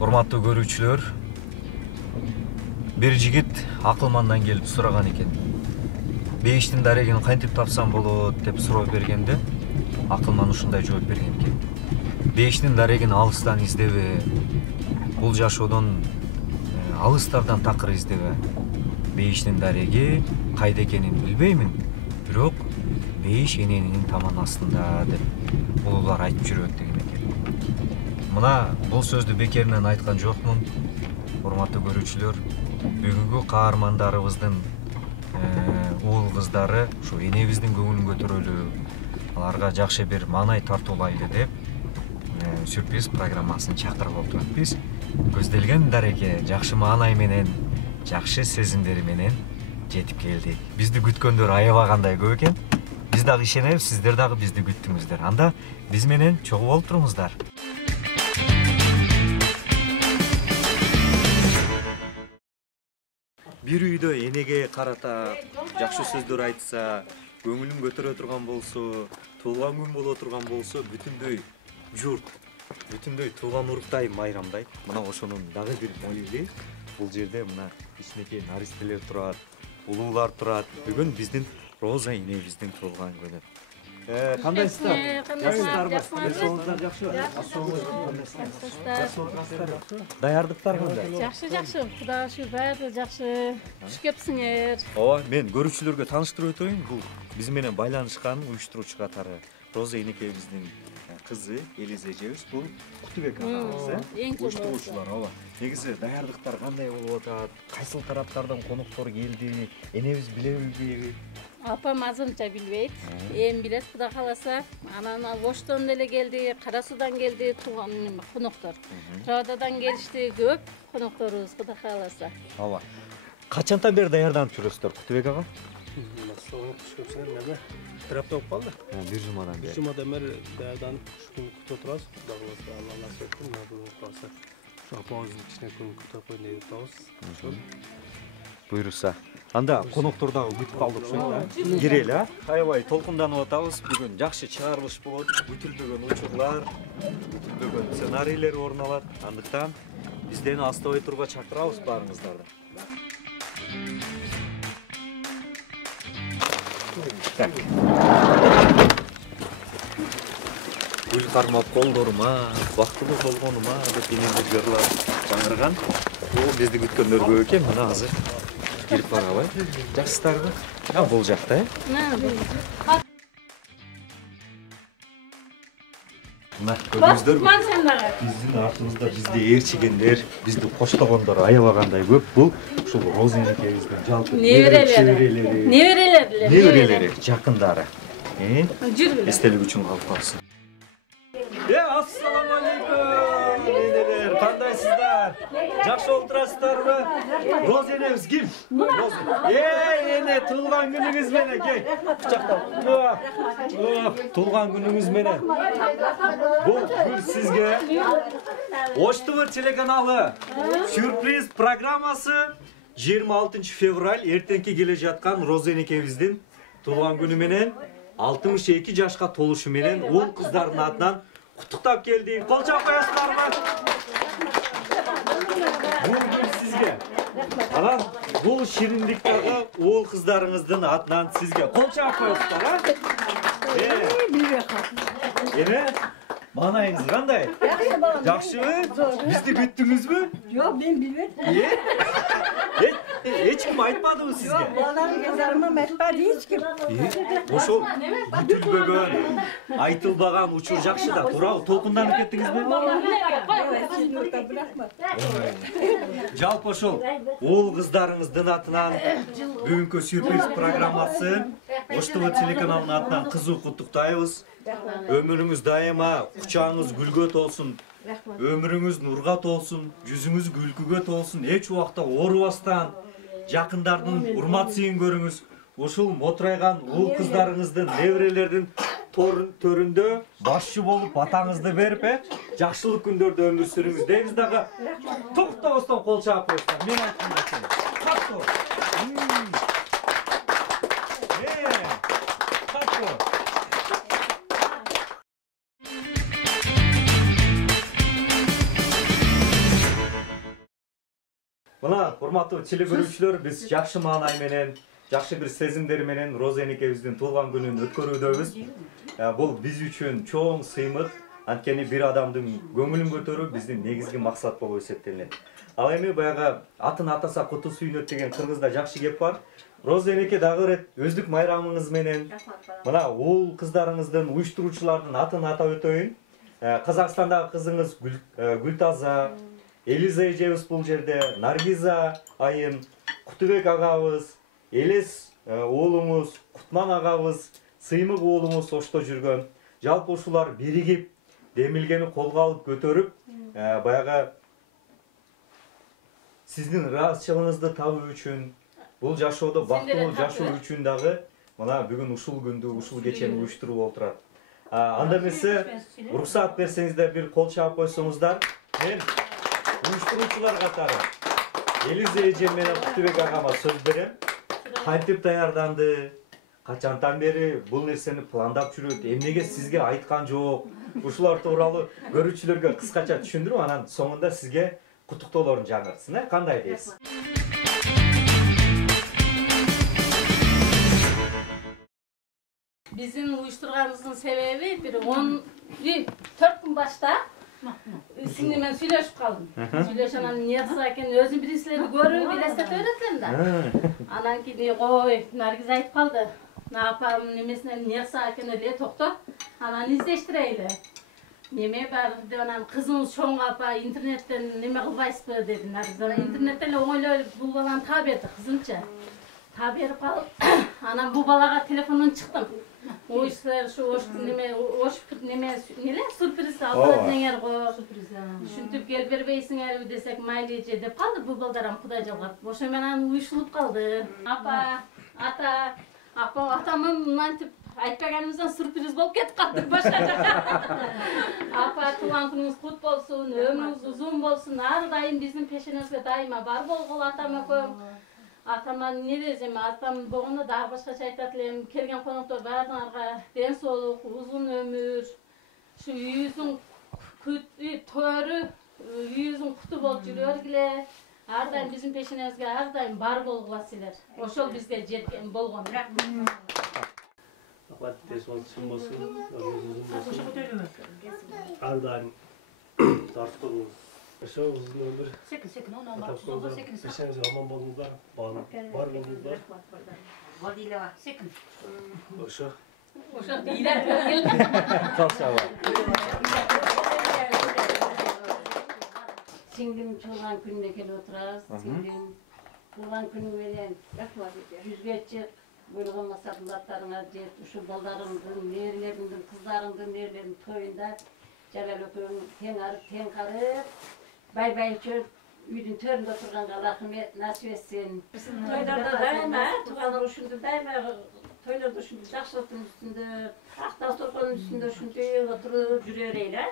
Урматтуу көрүүчүлөр, бир жигит акылмандан келип сураган экен. Бейиштин дарегин кантип тапсам болот деп суроо бергенде, акылман ушундай жооп берген экен. Бейиштин дарегин алыстан издебе, бул жашоодон алыстардан такыр издебе. Бейиштин дареги кайда экенин билбеймин, бирок бейиш эненин таман астында деп улуулар айтып жүрөт деген экен. Мына бул сөздү бекеринен айткан жокмун. Урматтуу көрүүчүлөр, бүгүнкү каармандарыбыздын уул кыздары ушу энебиздин көңүлүн көтөрөлү, аларга жакшы бир маанай тартуулайлы деп сюрприз программасын чакырып отурат. Биз көзделген дареге жакшы маанай менен, жакшы сезимдери менен жетип келдик. Бизди күткөндөр аябагандай көп экен. Биз дагы ишенебиз, сиздер дагы бизди күттүңүздөр. Анда биз менен чогуу болуп туруңуздар. Бир үйдө энеге карата жакшы сөздөр айтса, көңүлүн көтөрө турган болсо, туулган күн боло турган болсо, бүтүндөй журт, бүтүндөй туулган уруктай майрамдайт. Мына ошонун дагы бир далили. Бул жерде мына кичинекей наристелер турат, улуулар турат. Бүгүн биздин Роза энебиздин туулган күнү. Кандайсыздар? Жакшысыздарбы? Соңуңуздар жакшыбы? Даярдыктар кандай? Жакшы, Кудайга шүгүр, баары жакшы. Туш кепсиңер. Ооба, мен көрүүчүлөргө тааныштырып өтөйүн. Бул биз менен байланышкан уюштуруучу катары Роза энекебиздин кызы Элиза эжебиз. Бул Кутубек агабыз, уюштуруучулар. Ооба. Негизи даярдыктар кандай болуп атат? Кайсыл тараптардан коноктор келди? Энебиз биле билбейби? Апам азырынча билбейт. Эми билет, Кудай кааласа. Анан Оштон деле келди, Кара Суудан келди, тууган коноктор. Равдадан келишти, көп конокторубуз, Кудай кааласа. Ооба. Качантан бери даярданып жүрөсүздөр, Кутубек ага? Bir hafta olup kaldı. Bir jumadan beri. Bir jumadan beri dayanıp şu gün kutu oturarız. Kutu kalırsa Allah nasip etsin. Nasıl kalırsa. Şu apağızın içine koyun kutu koyun diye tutarız. Buyursa. Анда коноктордагы бүтүп калдык ошо. Кирели, а? Аябай толкунданып атабыз. Бүгүн жакшы чыгарылыш болот. Бүтүлбөгөн учурлар, бүтүлбөгөн сценарийлер орун алат. Андыктан биздени астабай турууга чакырабыз баарыңыздарды. Гүл кармап колдорума, бактылуу болгонума деп энемдер жырлап жаңырган. Бул бизди күткөндөр көп экен. Мына азыр кирип барабай. Жакшысыздарбы? Бул жакта, Мына көрдүңүздөрбү? Биздин артыбызда бизди ээрчигендер, бизди коштогондор аябагандай көп. Бул ушул Роза энекебиздин жалпы неберелери, жакындары. Эстелик үчүн калып калсын. Ассаламу алейкум. Энелер, кандайсыздар? Жакшы болуп турасыздарбы? Роза энебиз ким? Эне, туулган күнүңүз менен кел. Кучактап. Туулган күнүңүз менен. Бул гүл сизге Ош-ТВ телеканалы сюрприз программасы 26 февраль эртеңки келе жаткан Роза энекебиздин туулган күнү менен 62 жашка толушу менен уул кыздардын атынан куттуктап келдик. Кол чап коесуздарбы? Бул гүл сизге. Анан бул шириндик дагы уул кыздарыңыздын атынан сизге. Кол чап коесуздар, а? Эне, маанайыңыз кандай? Жакшыбы? Бизди күттүңүзбү? Жок, мен билбейм. Эч ким айтпадыбы сизге? Жок, баланын кыздарынан айтпады эч ким. Ошол күтүлбөгөн, айтылбаган учур жакшы да, туурабы? Толкунданып кеттиңизби? Жалпы ошол уул кыздарыңыздын атынан бүгүнкү сюрприз программасы Ош-ТВ телеканалынын атынан кызуу куттуктайбыз. Өмүрүңүз дайыма кучагыңыз гүлгө толсун, өмүрүңүз нурга толсун, жүзүңүз күлкүгө толсун, эч убакта оорубастан, жакындардын урмат сыйын көрүңүз. Ушул мотрайган уул кыздарыңыздын, неберелердин төрүндө башчы болуп атаңызды берип, жакшылык күндөрдө өмүр сүрүңүз дейбиз дагы. Токтобостон кол чаап коюңуздар. Мен айткым Мына урматтуу телекөрүүчүлөр, биз жакшы маанай менен, жакшы бир сезимдер менен Роза энекебиздин туулган күнүн өткөрүүдөбүз. Бул биз үчүн чоң сыймык, анткени бир адамдын көңүлүн көтөрүү биздин негизги максат болуп эсептелет. Ал эми баягы атын атаса куту сүйүнөт деген кыргызда жакшы кеп бар. Роза энеке дагы ирет өздүк майрамыңыз менен мына уул кыздарыңыздын, уюштуруучулардын атын атап өтөйүн. Казакстандагы кызыңыз Гүлтаза, Элиза эжебиз бул жерде, Наргиза айым, Кутубек агабыз, Элес уулуңуз, Кутман агабыз, Сыймык уулуңуз ошто жүргөн. Жалпы ушулар биригип, демилгени колго алып көтөрүп, баягы сиздин ыраазычылыгыңызды табуу үчүн, бул жашоодо бактылуу жашоо үчүн дагы мына бүгүн ушул күндү, ушул кечени уюштуруп болуп турат. Анда эмесе, уруксаат берсеңиздер, бир кол чаап койсоңуздар, мен уюштуруучулар катары Элиза эжем менен Кутубек агама сөз берем. Кантип даярданды, качантан бери бул нерсени пландап жүрөт, эмнеге сизге айткан жок? Ушулар тууралуу көрүүчүлөргө кыскача түшүндүрүп, анан соңунда сизге куттуктоолорун жаңыртсын, кандай дейсиз? Биздин уюштурганыбыздын себеби бир 14 күн башта сиңдим менен сүйлөшүп калдым. Сүйлөшүп анан эмне кылса экен, өзүм бир нерселерди көрүп элестетип берет элем да. Анан кийин кой, Наргиз айтып калды. Апам немесинен эмне кылса экен эле, токто. Анан издештирейли. Неме бар деп анан кызыңыз чоң апа интернеттен неме кылбайсызбы деди Наргиз. Интернеттен эле оңойлой бул баланы таап берди кызымча. Таап берип калып, анан бул балага телефондон чыктым. Ой, ош неме сюрприз алып береңер го. Ушинтип келип бербейсиңерби десек, майли эже деп калды. Бул балдарым Кудай жалгап. Ошо менен уюшулуп калды. Апа, ата, атамын мынтип айтпаганыбыздан сюрприз болуп кетип калды башка жака. Апа, туулган күнүңүз кут болсун, өмүрүңүз узун болсун. Ар дайым биздин пешенебизге дайыма бар болгула атам экөөң. Атама не десем, атам болгондо дагы башкача айтат элем. Келген коноктор баардыгыңарга ден соолук, узун өмүр, ушу үйүңүздүн төрү, үйүңүздүн куту болуп жүрө бергиле. Ар дайым биздин пешенебизге ар дайым бар болгула силер. Ошол бизге жеткен болгон. Апа тез болсун болсун, өзүңүз болсун. Ар дайым тартып ошо узун өмүр. Секин, онун бар. Пешеңизге аман болуңуздар, бар болуңуздар. Вадилова, секин. Ошо. Ошо бийлер келди. Талчаба. Сиңдим туулган күнүнө келип отурабыз. Сиңдим туулган күнү менен жүзгө чык. Böyle olmasa bulatlarına uşu ballarımdın, nerelerinden, kızlarımdın, nerelerin toyunda Celal öpüyorum, ten karıp, bay çöp, üydün töründe oturganға rahmet nasip etsin. Toylarda daima, tuğalar uşundu daima, toylarda uşundu, жақсылықтың üstünde, ақтау torkonun üstünde uşundu oturup жүрөрейлі.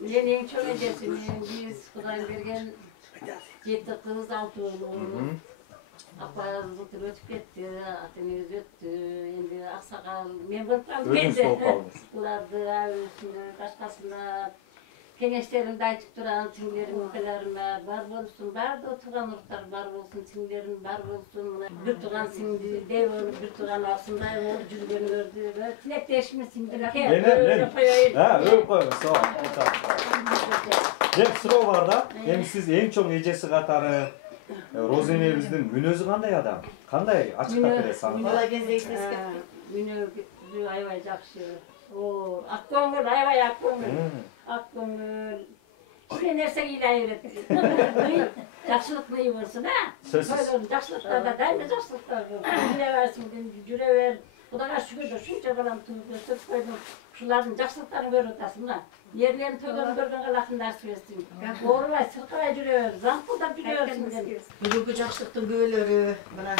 Мен ең чоң ежесімін, biz Kuday'ın bergen 7 kız 6 oğlum. Apa zıtır ötüp gitti, atınız öttü, endi Aksakal, men bulup kaldım. Özünüz bulup kaldınız. Bulardı, üstünde, başkasında, kengeçlerimde aytıp duran, singlerim, belerime bar bolsun, bar da oturgan uruklar bar bolsun, singlerim bar bolsun. Bir tuğan singdi, dev olup, bir tuğan aksınday olup, жүргөн gördü. Tilekleşme singdiler. Öp koyun, sağ ol. Деп суроо бар да, эми сиз эң чоң эжеси катары Роза энебиздин мүнөзү кандай адам? Кандай ачыктап бересиз аны? Бала кезде эстескеп. Мүнөзү аябай жакшы. О, ак көңүл, аябай ак көңүл. Ак көңүл. Кичине нерсе ыйлай берет. Жакшылык ый болсун, а? Сөзсүз. Жакшылыктарда дайыма жакшылыктар көп. Биле берсин, жүрө бер. Кудайга шүгүр, шунча балам тууп өсүп койдум. Ушулардын жакшылыктарын көрүп атасың да. Ерлерин төгөрүн көргөнгө лакын дарсы берсин. Оорубай, сыркырай жүрө бер, зампылдап жүрө берсин. Бүгүнкү жакшылыктын күбөлөрү мына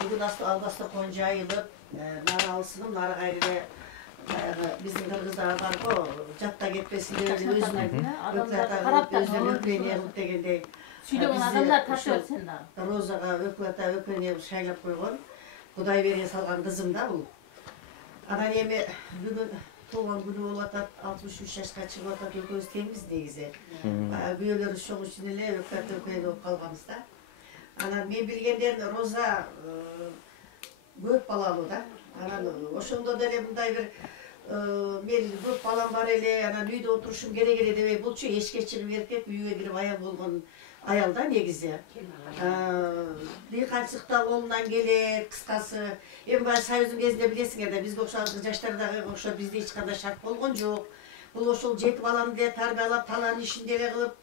бүгүн албастакон жайылып, нары алсынып, нары кайрыле биздин кыргыздар бар го, жатта кетпесин деп өзүнүн өкүлатагы өкүлөне кылып дегендей. Сүйлөгөн адамдар ташып сен да. Розага өкүлата өкүлөне кылып шайлап койгон. Кудай бере салган кызым да бул. Анан эми бүгүн туған күні болып атат, 63 жашқа шығып атат, екеуміз теңбіз негізі. Күйеулеріміз шоң үшін эле өкпөт өкпөй болып қалғанбыз да. Анан мен билгенден Роза көп балалуу да. Анан ошондо деле мындай бир мен көп балам бар эле, анан үйдө отурушум керек эле дебей, булчу эшикке чыгып эркек, үйгө кирип аял болгон аял да негизи. Дыйканчылыкта колунан келет, кыскасы. Эми баягы Союздун кезинде билесиңер да, бизге окшогон жаштардагы окшоп бизде эч кандай шарт болгон жок. Бул ошол жети баланы деле тарбиялап, талаанын ишин деле кылып,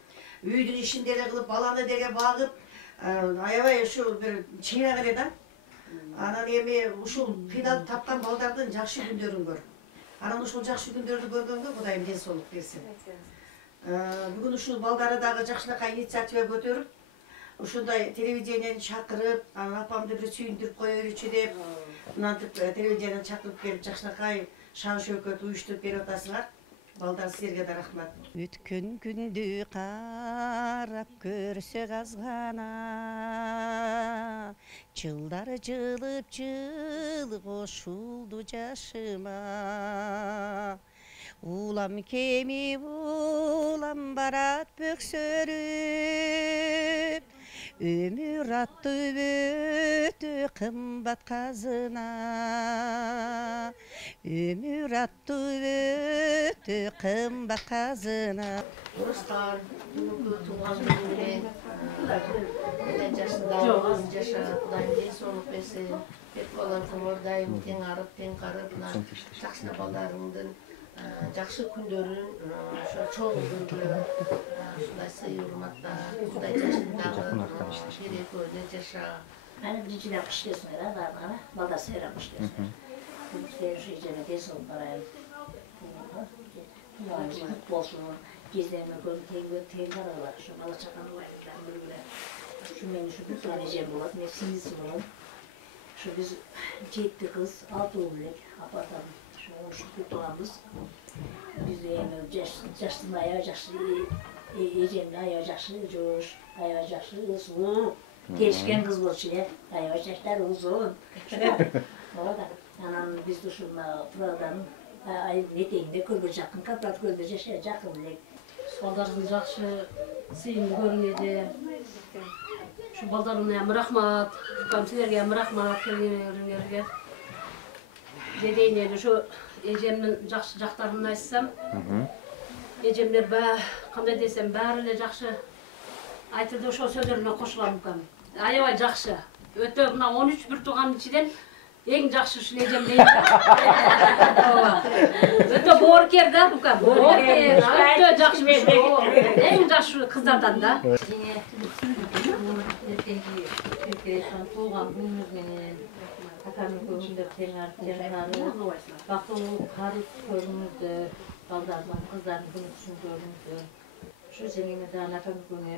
үйдүн ишин деле кылып, баланы деле багып, аябай ушул бир чыйрак эле да. Анан эми ушул кыйналып тапкан балдардын жакшы күндөрүн көр. Анан ушул жакшы күндөрдү көргөнгө Кудайым ден соолук берсин. Бүгүн ушул балдары дагы жакшынакай инициатива көтөрүп, ушундай телевидениени чакырып, анан апамды бир сүйүндүрүп коелучу деп, мынантип телевидениени чакырып келип жакшынакай шаң шөкөт уюштуруп берип атасыңар. Балдар, силерге да рахмат. Өткөн күндү карап көрсөк азгана, жылдар жылып жыл кошулду жашыма. Улам кеми улам барат бөксөрүп, өмүр аттуу өтө кымбат казына. Өмүр аттуу өтө кымбат казына. Орыстар, бүгүнкү тууган күнүңө жашында жаша, Кудайым ден соолук берсин. Бек балаң дайым тең арып, тең карып, жакшы балдарыңдын жакшы күндөрүн чоң көргүлө, ушундай сый урматта, Кудай жашындагы керекөөдө жаша. Аны биринчиден куш келсиңер, баарына балдар сыйра куш келсиңер. Сен ушу жерге тез болуп барайын. Кут болсун, кездерине көз тең каралар, ушу бала чаканы байлыктарын билгиле. Ушу мен ушу бүт эжем болот, мен сиңдиси болом. Ушу биз 7 кыз, 6 уул элек апатам. Ушинтип турганбыз. Биз эми жаштын аябай жакшы, эжемдин аябай жакшы жош, аябай жакшы ысуу, келишкен кыз болчу эле, аябай жаштары узун. Анан биз ушул Турадан этегинде көлгө жакын, Капрат көлдө жашай жакын элек. Балдардын жакшы сыйын көрүнөдү. Ушу балдарына рахмат, силерге рахмат келгениңерге. Дедейин эле ушу эжемдин жакшы жактарын айтсам, эжемдер кандай десем, баары эле жакшы айтылды, ошол сөздөрүмө кошулам экен. Аябай жакшы. Өтө мына 13 бир туугандын ичинен эң жакшы ушул эжем дейт. Өтө боорукер да букам. Боорукер, өтө жакшы. Эң жакшы кыздардан да. Тууган күнүңүз менен акамдын көңүлдөр тең арып жашары, бактылуу карып көрүңүздү, балдардын, кыздардын күнү түшүндөрүңүздү. Ушу жеңиме дагы акамдын күнү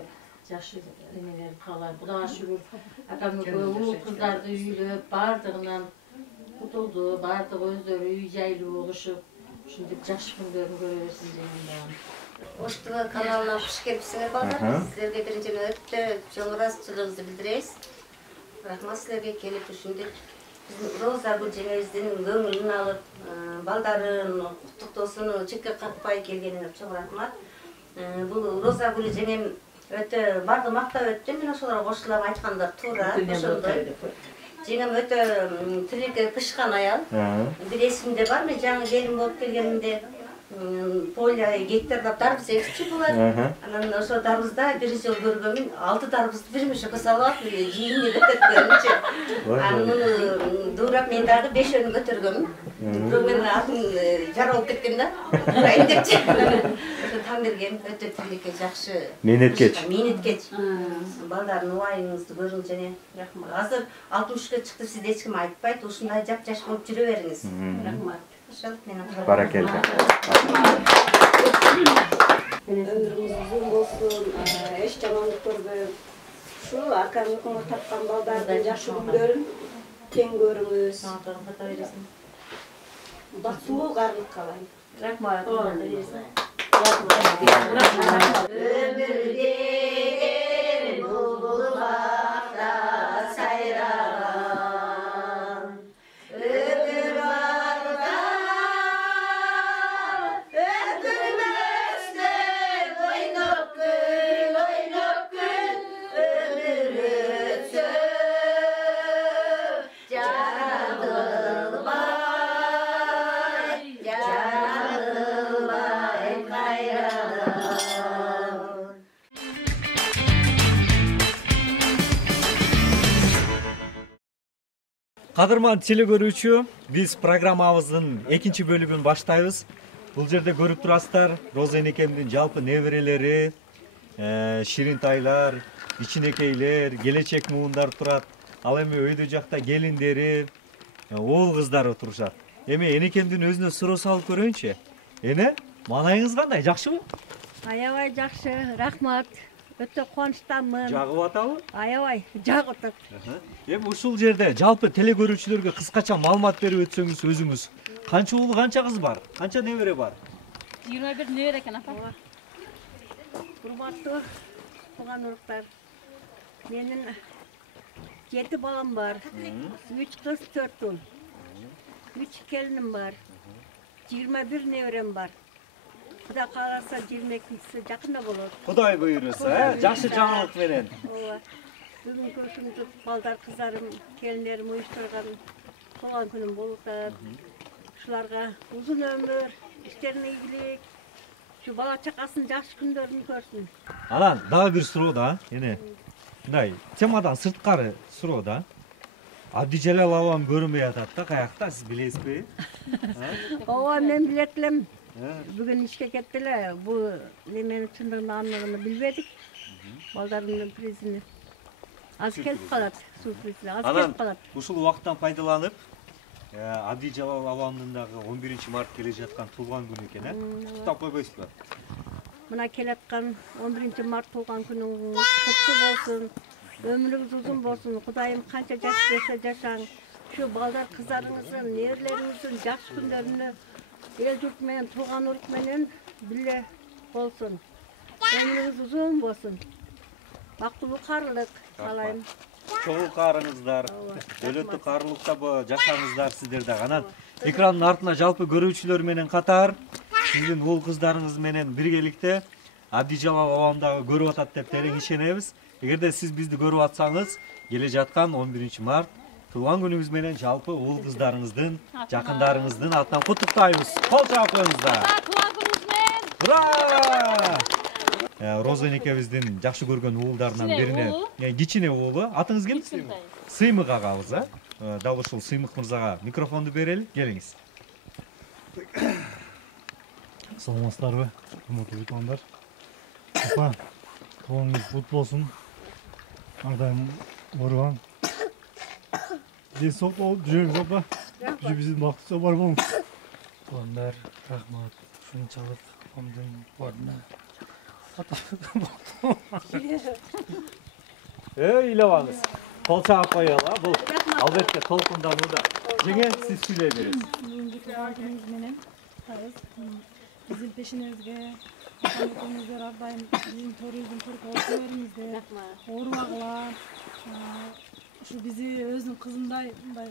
жакшы эмелер каалайм. Кудайга шүгүр, акамдын улуу кыздарды үйлөп, баардыгынан кутулду, баардыгы өздөрү үй жайлуу болушуп, ушинтип жакшы күндөрүн көрө берсин жеңимдагы. Ош ТВ каналына хуш келипсиңер балдар. Силерге биринчиден өтө чоң ыраазычылыгыбызды билдиребиз. Рахмат силерге келип ушинтип Роза жеңебиздин көңүлүн алып, балдарын куттуктоосуну чекке какпай келгениңер чоң рахмат. Бул Роза жеңем өтө барды мактап өттү, мен ошолорго кошулам, айткандар туура, ошондой. Жеңем өтө тилекке кышкан аял. Бир эсимде бар, мен жаңы келин болуп келгенимде Поля гектарда дарбыз экчи болот. Анан ошо дарбызда бир жыл көргөмүн, 6 дарбызды бир мешокко салып алып, жийимди көтөргөнчү. Анан дуурап мен дагы 5-өнү көтөргөмүн. Бирок мен атын жара болуп кеткен да. Турайын депчи. Ошо таң берген өтө тилекке жакшы. Менеткеч. Балдардын убайыңызды көрүң және рахмат. Азыр 63-кө чыкты, сизде эч ким айтпайт, ушундай жап-жаш болуп жүрө бериңиз. Рахмат. Баракелде. Ömrümüz uzun olsun, eş jamanlık görбөй. Şu akamlıkını tapkan baldardan жақсы күндөрүн тең көрүңүз. Бактылуу карлык каалайм. Рахмат. Ömürdegen bulbul bakta sayragan, ömür barda Кадырман теле көрүүчү, биз программабыздын экинчи бөлүгүн баштайбыз. Бул жерде көрүп турасыздар, Роза энекемдин жалпы неберелери, ширинтайлар, ичинекейлер, келечек муундар турат. Ал эми өйдө жакта келиндери, оол кыздары турушат. Эми энекемдин өзүнө суроо салып көрөйүнчү. Эне, маанайыңыз кандай, жакшыбы? Аябай жакшы, рахмат. Өтө кубанычтамын. Жагып атабы? Аябай, жагып атат. Эми ушул жерде жалпы теле көрүүчүлөргө кыскача маалымат берип өтсөңүз өзүңүз. Канча уул, канча кыз бар? Канча небере бар? 21 небере экен апа. Урматтуу тууган уруктар. Менин 7 балам бар. 3 кыз, 4 уул. 3 келиним бар. 21 неберем бар. Кудай кааласа 22-си жакында болот. Кудай буйруса, жакшы жаңылык менен. Ооба. Бүгүнкү ушунчу балдар, кыздарым, келиндерим уюштурган туулган күнүм болуп атат. Ушуларга узун өмүр, иштерине ийгилик, şu bala çakasının жақсы күндөрүн көрсүн. Анан дагы бир суроо да, эне. Мындай темадан сырткары суроо да. Абдижалал абам көрүнбөй атат да, каякта, сиз билесизби? Ооба, мен билет элем. Бүгүн ишке кетти эле. Бул неменин чындыгын анығын билбедик. Балдарымдын призини. Аз келип калат, сюрпризи. Аз келип калат. Ушул убакыттан пайдаланып, Абдижалал абамдын дагы 11 март келе жаткан туулган күнү экен, куттап койбойсузбу? Мына келаткан 11 март туулган күнүңүз куттуу болсун. Өмүрүңүз узун болсун. Кудайым канча жаш берсе жашаң. Şu балдар кыздарыңыздын, нерлериңиздин жакшы күндөрүнө эл журт менен, туулган урут менен билле болсун. Өмүрүңүз узун болсун. Бактылуу каарылык каалайм. Чоң каарыңыздар, өлөттү каарылыкта жашаңыздар сиздер дагы. Анан экрандын артына жалпы көрүүчүлөр менен катар сиздин уул кыздарыңыз менен биргеликте Абдижалал абам дагы көрүп атат деп терең ишенебиз. Эгерде сиз бизди көрүп атсаңыз, келе жаткан 11 март туулган күнүңүз менен жалпы уул кыздарыңыздын, жакындарыңыздын атынан куттуктайбыз. Кол чаап коюңуздар. Туулган күнүңүз менен. Ура! Роза энекебиздин жакшы көргөн уулдарынан бирине, кичине уулу. Атыңыз ким? Сыймык агабыз, дал ушул Сыймык мырзага микрофонду берели. Келиңиз. Саламатсыздарбы, урматтуу туугандар. Апа, туулган кут болсун. Ар дайым оорубаң. Денсаулык болуп жүрөңүз апа. Биздин бактысы бар болуңуз. Туугандар, рахмат. Ушунчалык апамдын бардына. Ыйлабаңыз. Кол чаап коелу, бул албетте толкунданууда. Жеңе сиз сүйлөй бересиз. Бүгүнкү туулган күнүңүз менен биздин пешенебизге апаңыздар ар дайым биздин төрүбүздүн көркү болуп бериңиздер. Оорубагыла. Ушу бизди өзүнүн кызындай мындай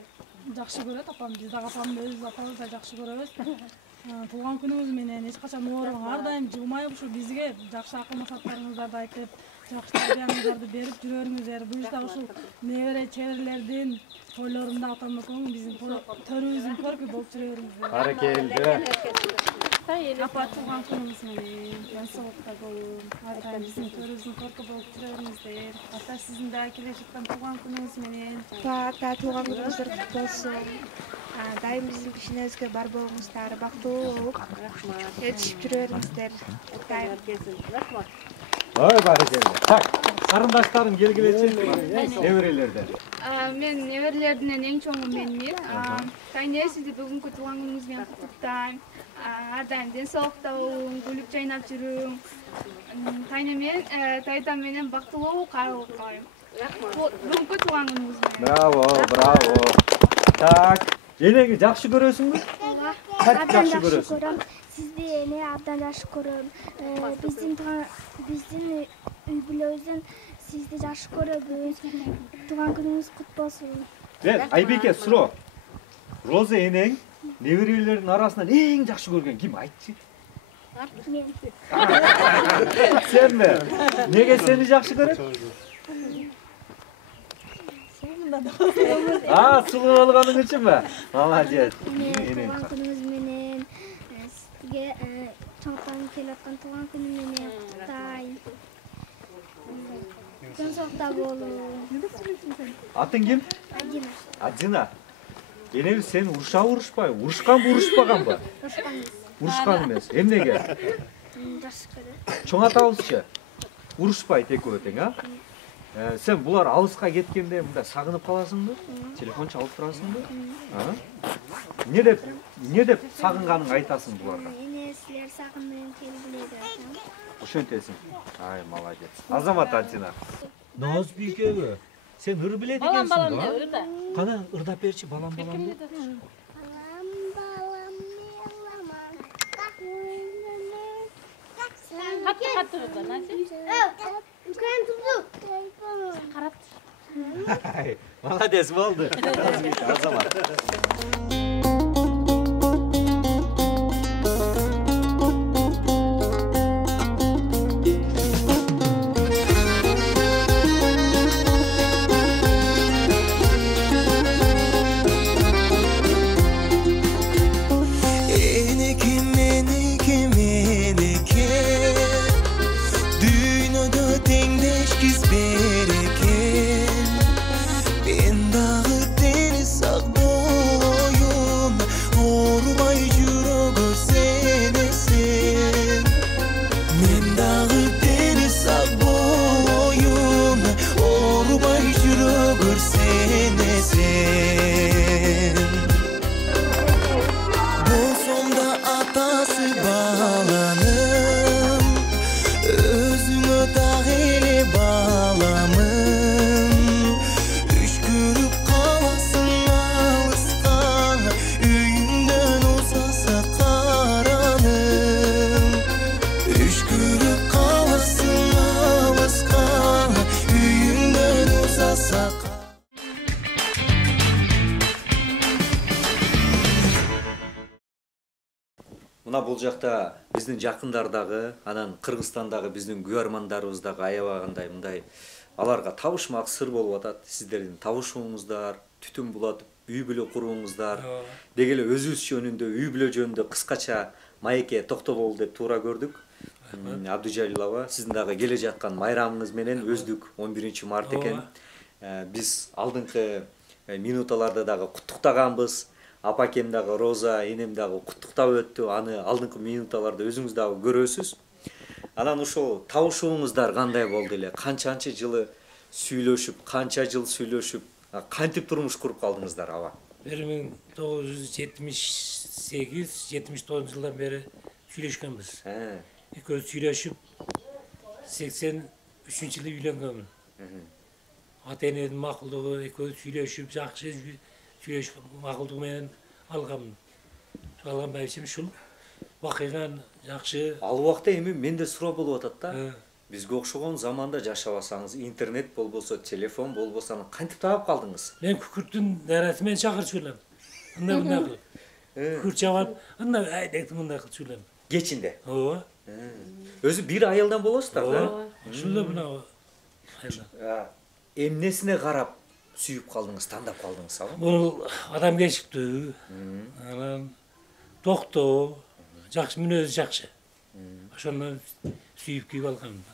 жакшы көрөт апам. Биз дагы апамды өз апабыздай жакшы көрөбүз. Туулган күнүңүз менен эч качан оорубаң, ар дайым жылмайып ушу бизге жакшы акыл максаттарыңыздарды айтып, жакшы тарбияңыздарды берип жүрөрүңүздөр. Буюрса ушул небере чеберлердин тойлорунда атамыкың биздин төрүбүздүн көркү болуп жүрөрүңүздөр. Баракелде. Апа, туулган күнүңүз менен денсаулыкта болуң, ар дайым биздин төрүбүздүн көркү болуп жүрөрүңүздөр. Ата, сиздин дагы келе жаткан туулган күнүңүз менен. Ата, туулган күнүңүздөр куттуу болсун. Дайым биздин пешенебизге бар болуңуздар, бактылуу болуп, жетишип жүрөрүңүздөр. Рахмат. Ой, баракелде. Так, карындаштарым келгилечи. Неберелерден. Мен неберелерден эң чоңу менмин. Тайне, сизди бүгүнкү туулган күнүңүз менен куттуктайм. Ар дайым денсаулыкта болуң, күлүп жайнап жүрүң. Тайне мен тайтам менен бактылуу каарылык каалайм. Бүгүнкү туулган күнүңүз менен. Браво, браво. Так, энеги жакшы көрөсүңбү? Ооба. Кантип жакшы көрөсүң? Сизди эне абдан жакшы көрөм. Биздин үй бүлөбүздөн сизди жакшы көрөбүз. Туулган күнүңүз кут болсун. Айбеке, суроо. Роза энең неберелердин арасынан эң жакшы көргөн ким, айтчы? Мен. Сенби? Неге сени жакшы көрөт? Сулуу болгоnuң үчүнбү? Молодец. Туулган күнүңүз менен сизге чоңтан келаткан туулган күнү менен куттуктайм. Денсаулыкта болуң. Атың ким? Адина. Адина. Enеби сен урушпай, урушканбы, урушпаганбы? Урушкан эмес. Эмнеге? Чоң атабызчы? Урушпайт экөө тең, а? Сен булар алыска кеткенде мындай сагынып каласыңбы? Телефон чалып турасыңбы? Не деп сагынганыңды айтасың буларга? Эне силер сагындым келгиледи. Ошентесиң. Ай, молодец. Азамат Антина. Наз бийкебі? Сен ыр билет экенсиң Балам ба? деп ырда. Кана ырдап берчи, балам деп. Катты ырда, Наси. Карап. Молодец, болды. Азамат. Мына бул жакта биздин жакындардагы, анан Кыргызстандагы биздин күйөрмандарыбыздагы аябагандай мындай аларга табышмак сыр болуп атат. Сиздердин табышууңуздар, түтүн булатып үй бүлө курууңуздар, деги эле өзүбүз жөнүндө, үй бүлө жөнүндө кыскача маекке токтололу деп туура көрдүк. Абдыжалил аба, сиздин дагы келе жаткан майрамыңыз менен өздүк 11 март экен. Биз алдыңкы минуталарда дагы куттуктаганбыз. Апакем дагы Роза, энем дагы куттуктап өттү. Аны алдыңкы минуталарда өзүңүз дагы көрөсүз. Анан ошол табышууңуздар кандай болду эле? Канча жылы сүйлөшүп, канча жыл сүйлөшүп, кантип турмуш куруп калдыңыздар аба? 1978-79 жылдан бери сүйлөшкөнбүз. Экөөбүз сүйлөшүп 83-жылы үйлөнгөнбүз. Ата-эненин макулдугу экөөбүз сүйлөшүп, жакшы сүйлөшүп макулдугу менен алганмын. Алган байшым ушул вакыйганы жакшы. Ал убакта эми менде суроо болуп атат да. Бизге окшогон заманда жашабасаңыз, интернет болбосо, телефон болбосо, кантип таап калдыңыз? Мен күкүрттүн дарасы менен чакырчу элем. Мындай кылып. Күкүрт чабап, айдек мындай кылып сүйлөм. Кечинде. Ооба. Өзү бир айылдан болосуздар да? Ушунда мына. Эмнесине карап сүйүп калдыңыз, тандап калдыңыз ага? Бул адамгерчиликтүү. Анан токтоо, жакшы мүнөзү жакшы. Ошондон сүйүп күйүп алганмын.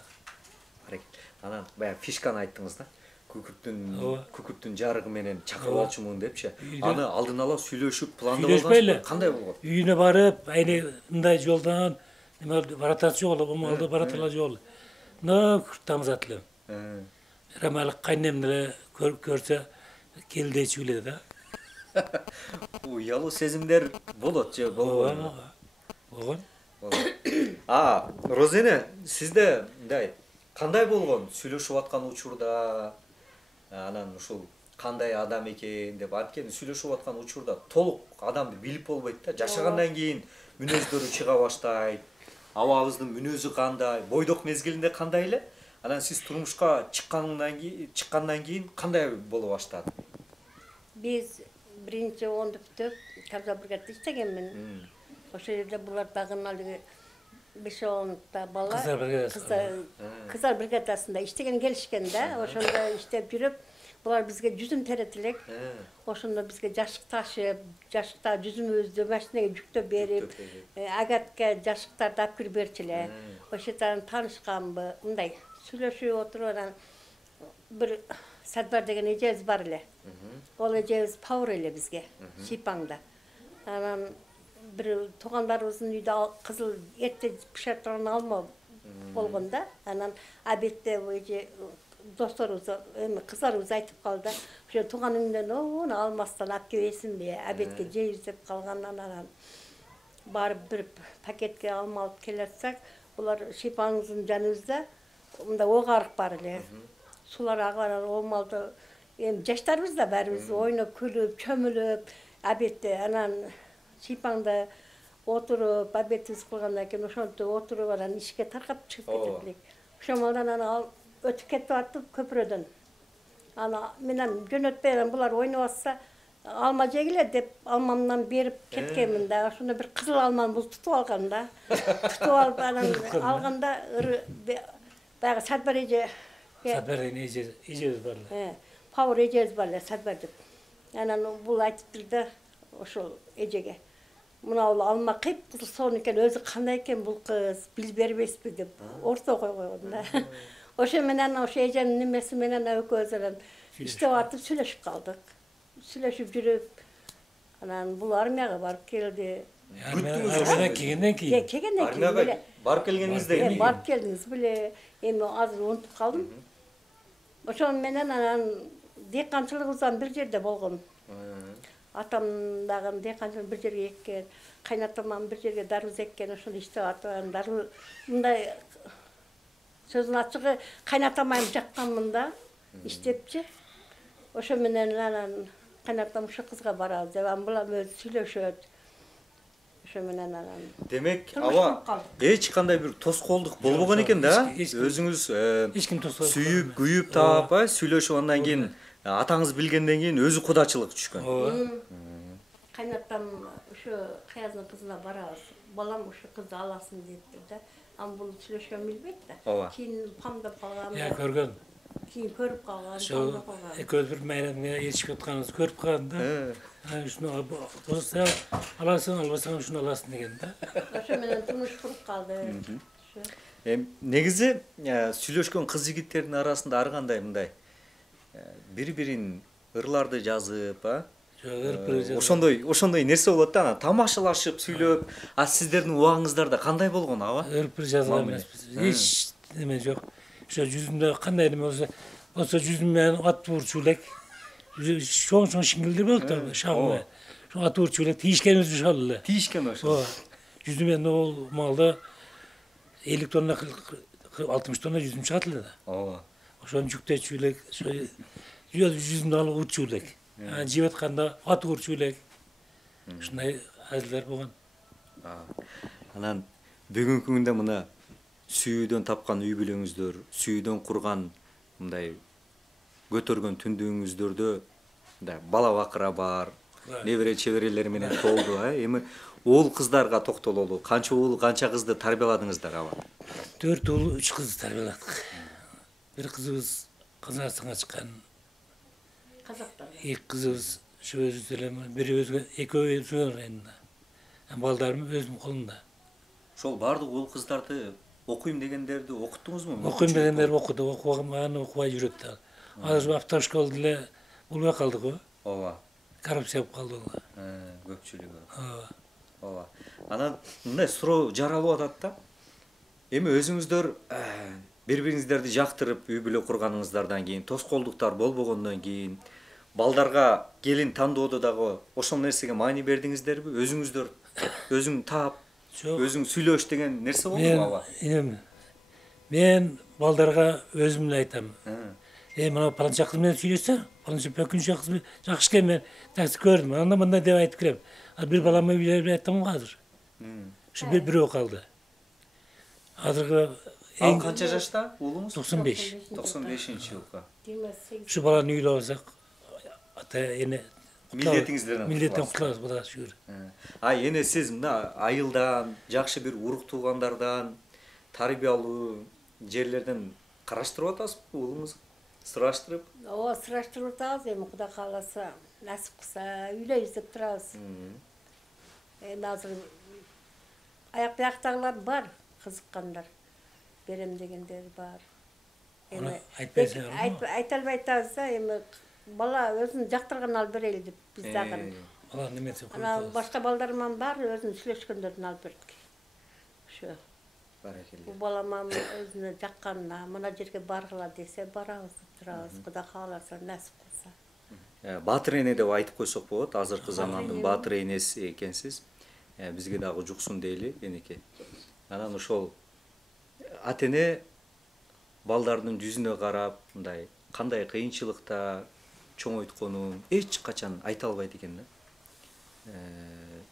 Анан баягы фишканы айттыңыз да. Күкүрттүн жарыгы менен чакырып алчумун депчи. Аны алдын ала сүйлөшүп, пландап алгансызбы? Кандай болгон? Үйүнө барып, айне мындай жолдон баратат жол, малды баратала жол. Күкүрт тамзат элем. Рамалык кайнем деле көрсө келдечү эле да. Уялуу сезимдер болот же болбойбу? Болгон. Розене, сизде мындай кандай болгон сүйлөшүп аткан учурда, анан ушул кандай адам экен деп анткени сүйлөшүп аткан учурда толук адамды билип болбойт да. Жашагандан кийин мүнөздөрү чыга баштайт. Абабыздын мүнөзү кандай, бойдок мезгилинде кандай эле? Анан сиз турмушка чыккандан кийин кандай боло баштады? Биз биринчи онду бүтүп, Кабза бригадада иштегенмин. Ошол жерде булар дагы алыгы 5-10 бала кыздар бригадасында иштеген келишкен да. Ошондо иштеп жүрүп, булар бизге жүзүм терет элек. Ошондо бизге жашык ташып, жашыкта жүзүмүздү машинеге жүктөп берип, агатка жашыктарды алып кирип берчү эле. Ошондон таанышканбы, мындай сүйлөшүп отуруп анан бир Садбар деген эжебиз бар эле. Ол эжебиз пауыр эле бизге, Шипаңда. Анан бир туугандарыбыздын үйдө кызыл эрте пышап турган алма болгондо, анан обедте эже досторубуз, кыздарыбыз айтып калды. Ошо тууган үйүнөн алмастан алып келесиңби, обедке жейбиз деп калгандан анан барып бир пакетке алма алып келатсак, булар Шипаңыздын жаныбызда мындай ок арык бар эле. Сулар агар олмалды. Эми жаштарбыз да баарыбыз ойноп, күлүп, чөмүлүп, обедте анан Шипаңда отуруп, обедибиз кылгандан кийин ошентип отуруп анан ишке таркап чыгып кетет элек. Ошол малдан анан өтүп кетип аттып көпүрөдөн. Ана менен жөнөтпөй анан булар ойноп атса, алма жегиле деп алмамдан берип кеткенмин да. Ошондо бир кызыл алманы бул тутуп алган да. Тутуп алып анан алганда баягы Садбар эже эжебиз бар эле. Пауыр эжебиз бар эле Садбар деп. Анан бул айтыптыр да ошол эжеге. Мына алма кыйп кызыл сонун экен, өзү кандай экен бул кыз, биз бербеспи деп орто койгон да. Ошо менен ошо эженин немеси менен экөөбүз анан иштеп атып сүйлөшүп калдык. Сүйлөшүп жүрүп, анан бул армияга барып келди. Армиядан келгенден кийин. Армияга барып келгениңизде эмне? Барып келдиңиз беле? Эми азыр унутуп калдым. Ошол менен анан дыйканчылыгыбыздан бир жерде болгон. Атам дагы дыйканчылык бир жерге эккен, кайнатамам бир жерге дарбыз эккен, ошону иштеп атып, дарбыз мындай сөзүн ачыгы кайнатамайым жакканмын да, иштепчи. Ошо менен анан кайнатам ошо кызга барабыз деп, анан булар өзү сүйлөшөт. Ошо менен анан. Демек, аба эч кандай бир тоскоолдук болбогон экен да? Өзүңүз эч ким тоскоолдук сүйүп, күйүп таап, сүйлөшүп андан кийин атаңыз билгенден кийин өзү кудачылык түшкөн. Кайнатам ошо кыяздын кызына барабыз. Балам ошо кызды аласың дептир да. Ам бул сүйлөшкөн билбейт да. Кийин памдап калган. Көргөн. Кийин көрүп калган. Ошо экөөбүз бир майрамга ээрчип атканыбызды көрүп калган да. Ушуну болсо аласың, албасаң ушуну аласың деген да. Ошо менен турмуш куруп калды. Негизи сүйлөшкөн кыз жигиттердин арасында ар кандай мындай бири-бирин ырларды жазып, ошондой нерсе болот да, анан тамашалашып, сүйлөп, сиздердин убагыңыздарда кандай болгон аба? Өрүп жазган эмеспиз. Эч неме жок. Ошо жүзүмдө кандай неме болсо жүзүм менен ат бурчу элек. Чоң шиңгилдер болот да, шагы. Ошо ат бурчу элек тийишкенибиз ошол эле. Тийишкен ошо. Жүзүм менен ол малда 50 тонна 60 тонна жүзүм чыгат эле да. Ооба. Ошону жүктөчү элек, ошо жүзүмдү алып урчу элек. Жеп атканда ат урчу элек. Ушундай азилер болгон. Анан бүгүнкү күндө мына сүйүүдөн тапкан үй бүлөңүздөр, сүйүүдөн курган мындай көтөргөн түндүгүңүздөрдө мындай бала бакыра бар, небере чеберелер менен толду. Эми уул кыздарга токтололу. Канча уул, канча кызды тарбияладыңыздар аба? 4 уул, 3 кызды тарбияладык. Бир кызыбыз Казакстанга чыккан. Казактан. Эки кызыбыз ошо өзүбүз эле, бири өзгө, экөө өзгө районунда. Балдарым өзүмдүн колумда. Ошол бардык уул кыздарды окуйм дегендерди окуттуңузбу? Окуйм дегендер окуду, окубаган окубай жүрөт да. Азыр автошколду эле болбой калды го. Ооба. Коррупция болуп калды го. Көпчүлүгү. Ооба. Анан мындай суроо жаралып атат да. Эми өзүңүздөр бири-бириңиздерди жактырып үй бүлө курганыңыздардан кийин, тоскоолдуктар болбогондон кийин, балдарга келин тандоодо дагы ошол нерсеге маани бердиңиздерби? Өзүңүздөр өзүң таап, өзүң сүйлөш деген нерсе болдубу аба? Мен балдарга өзүм эле айтам. Мына паланча кыз менен сүйлөсө, паланча пөкүнчө кыз жакшы экен, мен таксы көрдүм. Анда мындай деп айтып келем. Бир балама билеп айтам го азыр. Ошо бирөө калды. Азыркы Ал канча жашта уулуңуз? 95. 95-жылкы. Ушу баланы үйлөп алсак, ата эне милдетиңиздерден кутулабыз, Кудайга шүгүр. Эне сиз мына айылдан, жакшы бир урук туугандардан, тарбиялуу жерлерден караштырып атасызбы уулуңузду? Сураштырып? Ооба, сураштырып атабыз, эми Кудай кааласа, насип кылса үйлөйбүз деп турабыз. Эми азыр аяк-бияктагылар бар, кызыккандар. Берем дегендер бар. Эми айтпайсың. Айта албай атабыз да, эми бала өзүн жактырганын алып берели деп биз дагы. Алар немесе Ана башка балдарыман бар өзүн сүйлөшкөндөрдүн алып бердик. Ошо. Баракелде. Бу баламан өзүнө жакканына мына жерге баргыла десе барабыз, турабыз. Кудай кааласа, насип кылса. Баатыр эне деп айтып койсок болот. Азыркы замандын баатыр энеси экенсиз. Бизге дагы жуксун дейли, энеке. Анан ошол ата-эне балдардын жүзүнө карап, мындай кандай кыйынчылыкта чоңойтконун эч качан айта албайт экен да.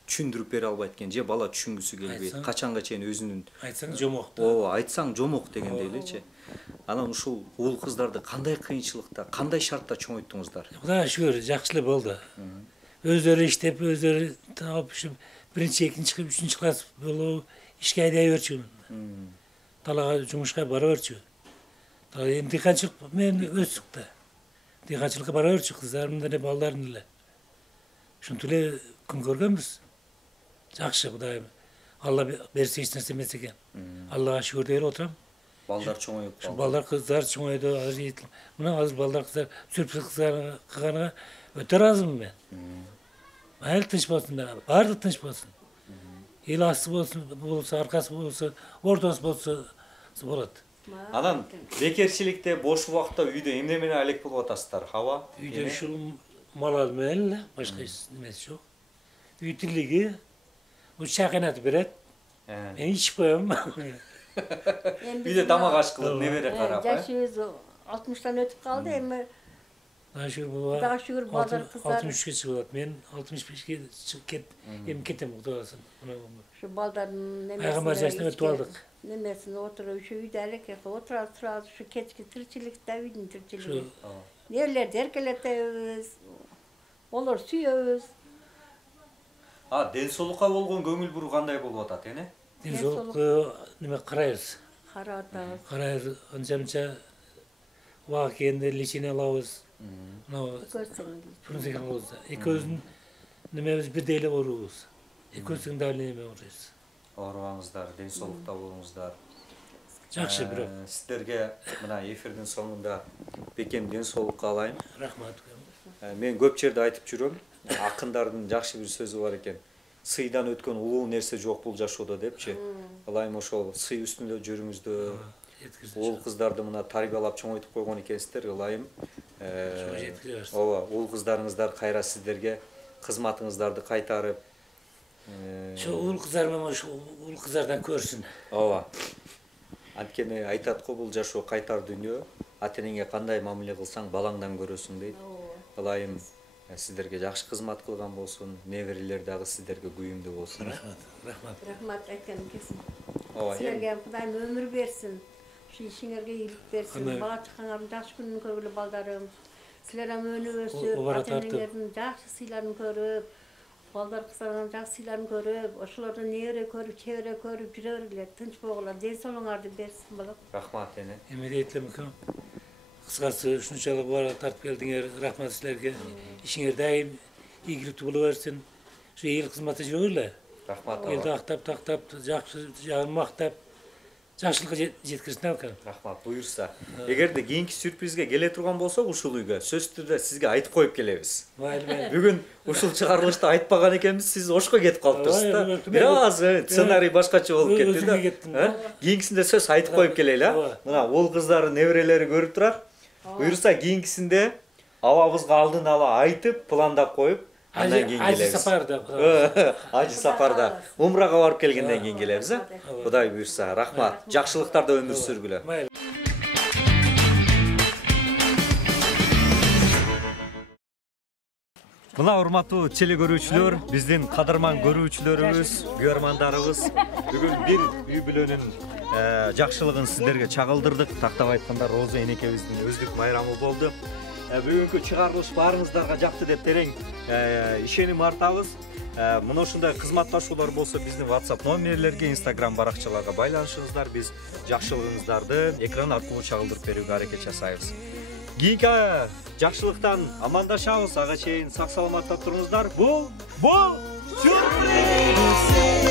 Түшүндүрүп бере албайт экен, же бала түшүнгүсү келбейт. Качанга чейин өзүнүн айтсаң жомок. Ооба, айтсаң жомок дегендей элечи. Анан ушул уул кыздарды кандай кыйынчылыкта, кандай шартта чоңойттуңуздар? Кудайга шүгүр, жакшы эле болду. Өздөрү иштеп, өздөрү таап, биринчи, экинчи, үчүнчү класс болуп ишке айдай берчү. Далага жумушка бара берчү. Эми дыйканчылык менен өстүк да. Дыйканчылыкка бара берчү, кыздарым деле, балдарым деле. Ушинтип эле күн көргөнбүз. Жакшы, Кудайым. Алла берсе эч нерсе эмес экен. Аллага шүгүр деп отурам. Балдар чоңоюп калды. Балдар кыздар чоңойду, азыр мына азыр балдар кыздар сүрприз кылганга өтө ыраазымын мен. Айыл тынч болсун да, баардык тынч болсун. Эл асты болсо, аркасы болсо, ортосу болсо болот. Анан бекерчиликте, бош убакытта үйдө эмне менен алек болуп атасыздар? Хаба? Үйдө ушул мал менен эле, башка эч немеси жок. Үй тирлиги, чай кайнатып берет. Мен ичип коем. Үйдө тамак аш кылып, небере карап, Жашыбыз 60-тан өтүп калды, эми Кудайга шүгүр балдар кыздар 63-ке чыгып, мен 65-ке чыгып кет, эми кетем, Кудай кааласа. Ушу балдардын Пайгамбар жашында өтүп алдык. Немесин отуруп, ушу үйдө элеке отурабыз, турабыз, ушу кечки тирчилик да, үйдүн тирчилиги. Нерлерди эркелетебиз, олор сүйөбүз. Ден соолукка болгон көңүл буруу кандай болуп атат, эне? Ден соолукка неме карайбыз. Карап атабыз. Карайбыз, анча-мынча убак келгенде лечение алабыз. Фрунзеге алабыз. Экөөбүздүн немебиз бирдей эле оорубуз. Экөөбүздүн давление оорубуз. Оорубаңыздар, ден соолукта болуңуздар. Жакшы бирок. Сиздерге мына эфирдин соңунда бекем ден соолук каалайм. Рахмат. Мен көп жерде айтып жүрөм. Акындардын жакшы бир сөзү бар экен. Сыйдан өткөн улуу нерсе жок бул жашоодо депчи. Ылайым ошол сый үстүндө жүрүңүздүр. Уул кыздарды мына тарбиялап чоңойтуп койгон экенсиздер, ылайым. Ооба, уул кыздарыңыздар кайра сиздерге кызматыңыздарды кайтарып. Ошо уул кыздар менен ошо уул кыздардан көрсүн. Ооба. Анткени айтат го бул жашоо кайтар дүйнө. Ата-энеңе кандай мамиле кылсаң, балаңдан көрөсүң дейт. Ылайым сиздерге жакшы кызмат кылган болсун, неберелер дагы сиздерге күйүмдүү болсун. Рахмат. Рахмат айтканым келсин. Ооба. Силерге Кудайым өмүр берсин. Ушу ишиңерге ийгилик берсин. Бала чакаңардын жакшы күнүн көргүлө балдарым. Силер эми өнүп өсүп, ата-энеңердин жакшы сыйларын көрүп, балдар кыздардан жакшы сыйларын көрүп, ошолордон небере көрүп, чебере көрүп жүрө бергиле, тынч болгула, ден соолуңарды берсин балам. Рахмат эне. Эме дейт элем экен. Кыскасы ушунчалык бара тартып келдиңер, рахмат силерге. Ишиңер дайым ийгиликтүү боло берсин. Ушу эл кызматта жүрө бергиле. Рахмат. Элди актап, жакшы жагын мактап, жакшылыкка жеткирсин экен. Рахмат, буюрса. Эгерде кийинки сюрпризге келе турган болсок ушул үйгө, сөзсүз түрдө сизге айтып коюп келебиз. Бүгүн ушул чыгарылышта айтпаган экенбиз, сиз ошко кетип калыптырсыз да. Бир аз сценарий башкача болуп кетти да. Кийинкисинде сөз айтып коюп келели, а? Мына уул кыздары, неберелери көрүп турат. Буюрса кийинкисинде абабызга алдын ала айтып, пландап коюп, андан кийин келебиз. Ажы сапарда. Ажы сапарда. Умрага барып келгенден кийин келебиз, а? Кудай буйрса, рахмат. Жакшылыктарда өмүр сүргүлө. Мына урматтуу теле көрүүчүлөр, биздин кадырман көрүүчүлөрүбүз, күйөрмандарыбыз бүгүн бир үй бүлөнүн жакшылыгын сиздерге чагылдырдык. Тактап айтканда Роза энекебиздин өздүк байрамы болду. Бүгүнкү чыгарылыш баарыңыздарга жакты деп терең ишеним артабыз. Мына ушундай кызматташуулар болсо биздин WhatsApp номерлерге, Instagram баракчаларга байланышыңыздар. Биз жакшылыгыңыздарды экран аркылуу чагылдырып берүүгө аракет жасайбыз. Кийинки жакшылыктан амандашабыз. Ага чейин сак саламатта туруңуздар. Бул сюрприз!